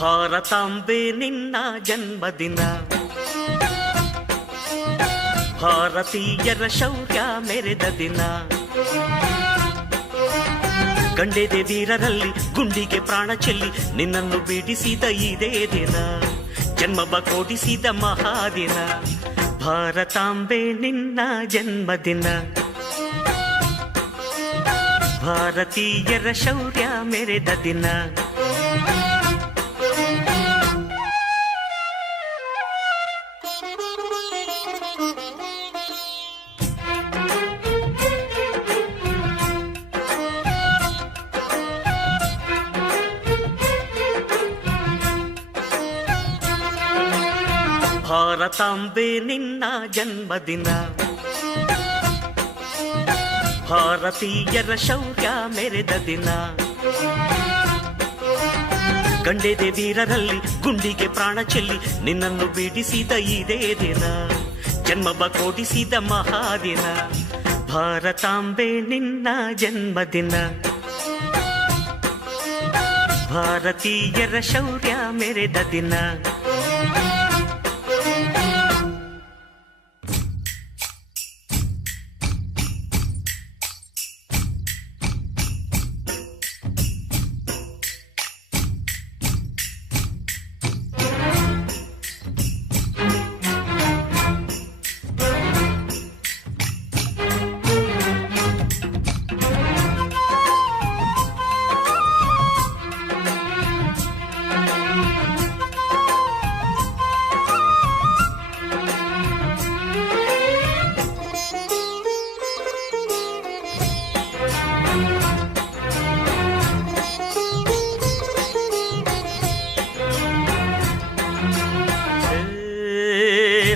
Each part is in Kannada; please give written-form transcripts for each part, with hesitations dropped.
ಭಾರತಾಂಬೆ ನಿನ್ನ ಜನ್ಮದಿನ, ಭಾರತೀಯರ ಶೌರ್ಯ ಮೆರೆದ ದಿನ, ಗಂಡೆದೆ ವೀರರಲ್ಲಿ ಗುಂಡಿಗೆ ಪ್ರಾಣ ಚೆಲ್ಲಿ ನಿನ್ನನ್ನು ಬಿಡಿಸಿದ ಇದೇ ದಿನ, ಜನ್ಮ ಕೊಡಿಸಿದ ಮಹಾದಿನ. ಭಾರತಾಂಬೆ ನಿನ್ನ ಜನ್ಮದಿನ, ಭಾರತೀಯರ ಶೌರ್ಯ ಮೆರೆದ ದಿನ. ಭಾರತಾಂಬೆ ನಿನ್ನ ಜನ್ಮದಿನ, ಭಾರತೀಯರ ಶೌರ್ಯ ಮೆರೆದ ದಿನ, ಗಂಡೆದೆ ವೀರರಲ್ಲಿ ಗುಂಡಿಗೆ ಪ್ರಾಣ ಚೆಲ್ಲಿ ನಿನ್ನನ್ನು ಬಿಡಿಸಿದ ಇದೇ ದಿನ, ಜನ್ಮ ಕೊಡಿಸಿದ ಮಹಾದಿನ. ಭಾರತಾಂಬೆ ನಿನ್ನ ಜನ್ಮದಿನ, ಭಾರತೀಯರ ಶೌರ್ಯ ಮೆರೆದ ದಿನ.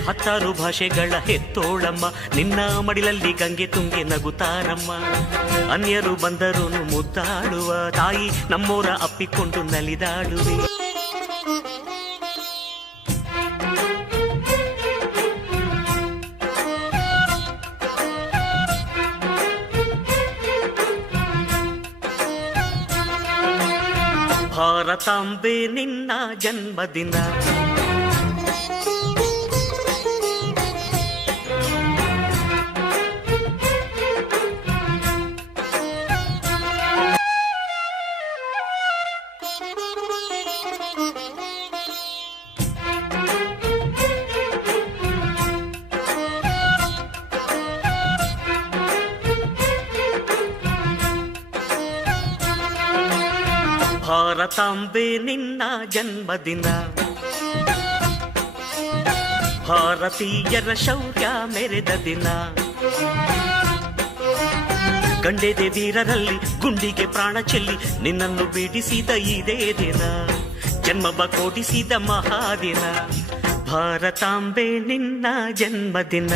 ಹತ್ತಾರು ಭಾಷೆಗಳ ಹೆತ್ತೋಳಮ್ಮ, ನಿನ್ನ ಮಡಿಲಲ್ಲಿ ಗಂಗೆ ತುಂಗೆ ನಗುತ್ತಾರಮ್ಮ. ಅನ್ಯರು ಬಂದರು ಮುದ್ದಾಡುವ ತಾಯಿ, ನಮ್ಮೋರ ಅಪ್ಪಿಕೊಂಡು ನಲಿದಾಡುವೆ. ಭಾರತಾಂಬೆ ನಿನ್ನ ಜನ್ಮದಿನ, ಭಾರತಾಂಬೆ ನಿನ್ನ ಜನ್ಮದಿನ, ಭಾರತೀಯರ ಶೌರ್ಯ ಮೆರೆದ ದಿನ, ಗಂಡೆದೆ ವೀರರಲ್ಲಿ ಗುಂಡಿಗೆ ಪ್ರಾಣ ಚೆಲ್ಲಿ ನಿನ್ನನ್ನು ಬಿಡಿಸಿದ ಇದೇ ದಿನ, ಜನ್ಮ ಕೊಡಿಸಿದ ಮಹಾದಿನ. ಭಾರತಾಂಬೆ ನಿನ್ನ ಜನ್ಮದಿನ.